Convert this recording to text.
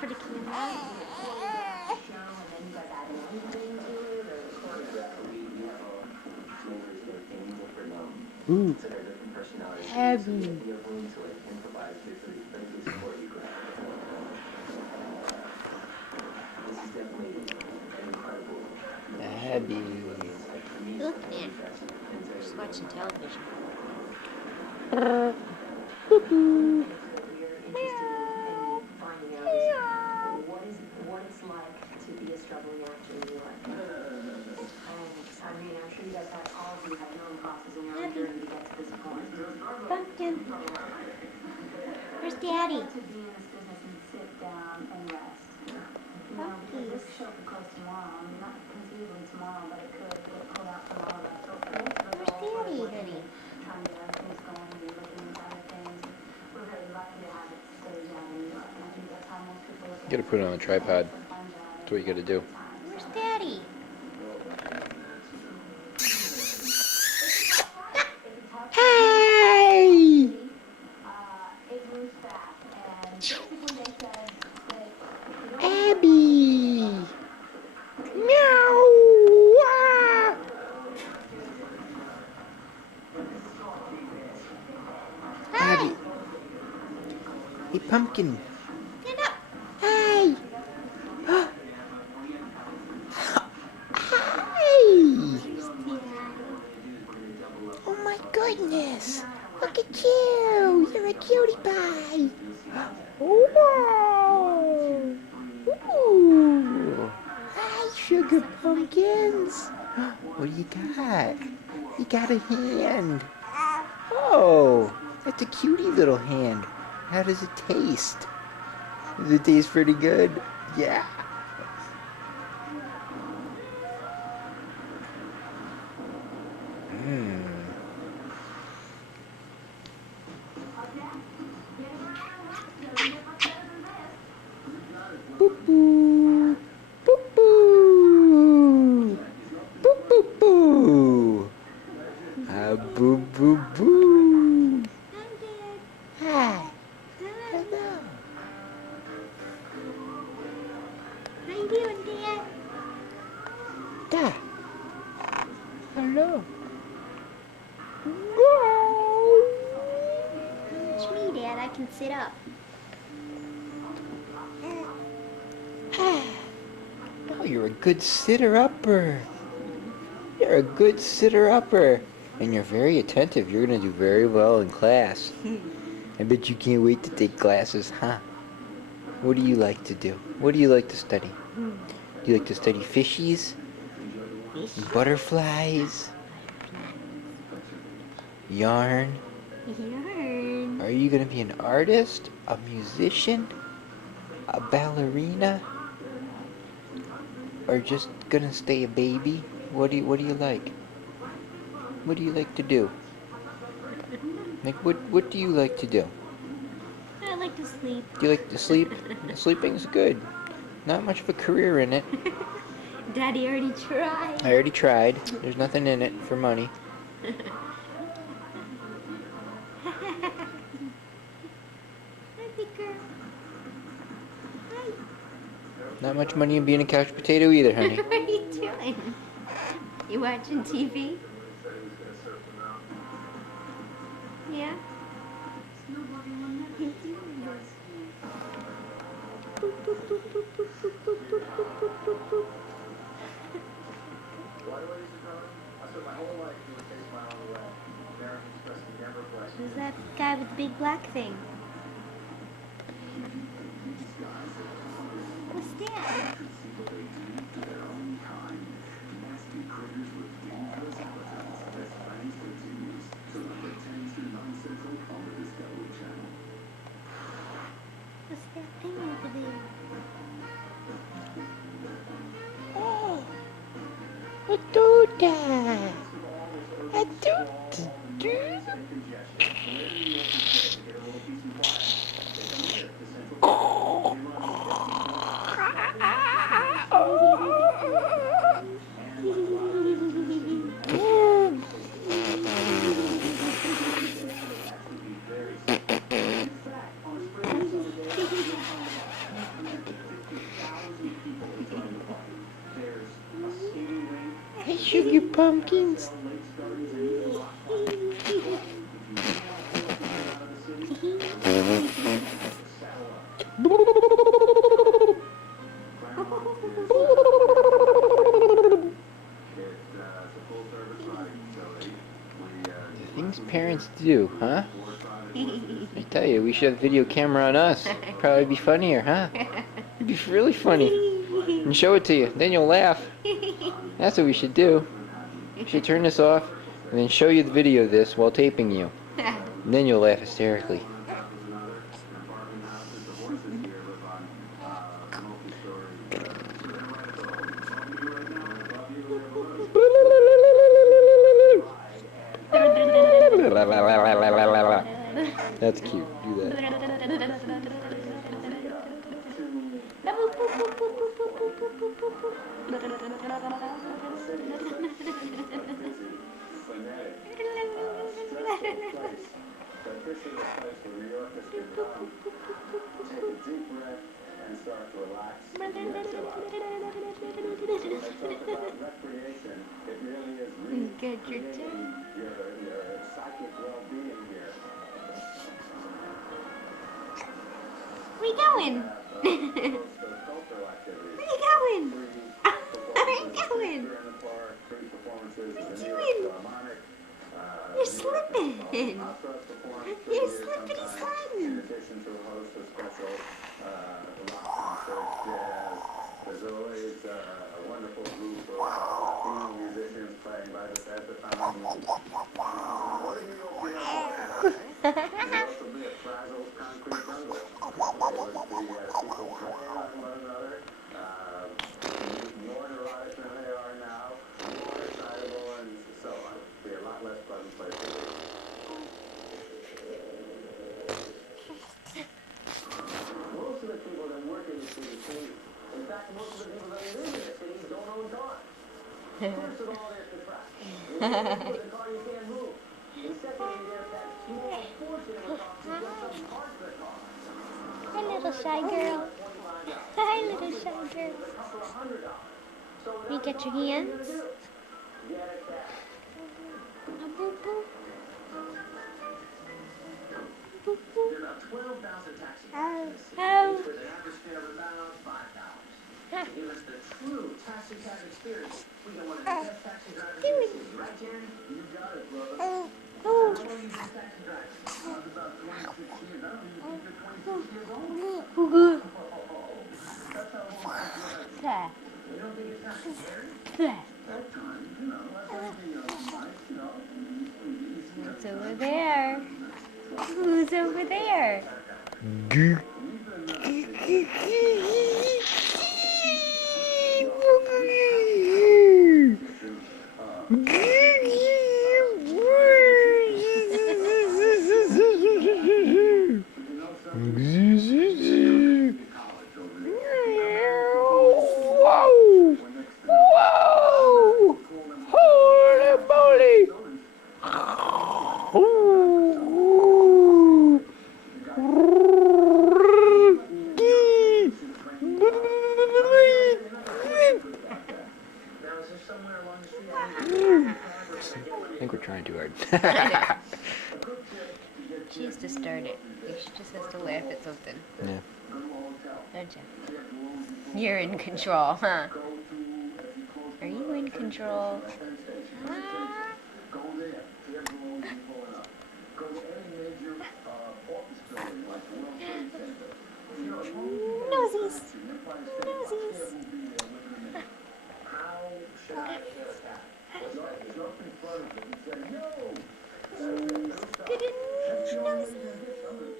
For the camera. Ooh. Abby. Abby. Look, man. Just watching television. Boo-boo. What it's like to be a struggling actor in New York. And I mean, I'm sure you guys have all of you have your own process and your own journey to get to this point. Pumpkin. Where's Daddy? To be in this business and sit down and rest. You know, because this show could close tomorrow. I mean, not conceivably tomorrow, but it could pull out from all of us. So Where's Daddy, honey? trying to get other things going and looking at other things. We're very lucky to have it stay down in New York. And I think that's how most people look at You gotta put it on the tripod. That's what you gotta do. Where's Daddy? Hey! It moves fast, and basically they said that Abby! Meow! Ah! Abby! Hey, Pumpkin! Stand up. Hey! Hey! Oh my goodness! Look at you! You're a cutie pie! Wow! Ooh! Hi, sugar pumpkins! What do you got? You got a hand! Oh! That's a cutie little hand! How does it taste? Does it taste pretty good? Yeah! Mmm. Boo boo, boo boo, boo boo boo, boo boo boo. Hi. Hello. How you doing, Dad? Da. Hello. It's me, Dad. I can sit up. Oh, you're a good sitter-upper. You're a good sitter-upper. And you're very attentive. You're going to do very well in class. I bet you can't wait to take classes, huh? What do you like to do? What do you like to study? Do you like to study fishies? Butterflies? Yarn? Yarn. Are you going to be an artist? A musician? A ballerina? Or just going to stay a baby? What do you like? What do you like to do? Like, what do you like to do? I like to sleep. Do you like to sleep? Sleeping's good. Not much of a career in it. Daddy already tried. I already tried. There's nothing in it for money. Hi, big girl. Hi. Not much money in being a couch potato either, honey. What are you doing? You watching TV? Yeah? Who's that guy with the big black thing? What's that? What's that thing over there? Oh, a tuta. A tuta. pumpkins. The things parents do, huh? I tell you, we should have a video camera on us. Probably be funnier, huh? It'd be really funny. And show it to you, then you'll laugh. That's what we should do. We should turn this off and then show you the video of this while taping you. And then you'll laugh hysterically. That's cute. Do that. This is a place where New Yorkers can come, take a deep breath, and start to relax. When they talk about recreation, it really is Get your recreating your psychic well-being here. Where you going? Those cultural activities. Where you going? Free Where you performances going? here in the park, free performances What at the you New York doing? Philharmonic. You're slipping. Opera performance You're here slippity sometimes, sliding. in addition to a host of special rock concerts, jazz. There's always a wonderful group of female musicians playing by the fountain. Or New York There's also be a frazzled concrete jungle. There would be people playing on one another, more neurotic than they are now, more excitable, and so on. Be a lot less pleasant place to be. Most of the people that work in the city say, in fact, most of the people that live in the city don't own cars. First of all, there's the traffic. With a car, you can't move. And secondly, there's that small portion of a car to get some parts of the car. Hi, little shy girl. Hi, little shy girl. You get your hands? Boop, boop. Boop, boop. There are about 12,000 taxis Oh. with an average fare of about $5. To give us the true taxi cab experience, we got one of the best taxi drivers in the city. Right, Jerry? You got it, brother. Oh. How long have you been taxi driving? I was about 26 years. I don't even think you're 26 years old. That's how old you are. There. You don't think it's not scary? There. Sometimes, you know, like anything else in life, you know. Who's over there? Who's over there? I think we're trying too hard. She used to start it. She just has to laugh at something, Yeah. don't you? You're in control, huh? Are you in control? Ah. Nosies. Nosies. Good enough. Nosies.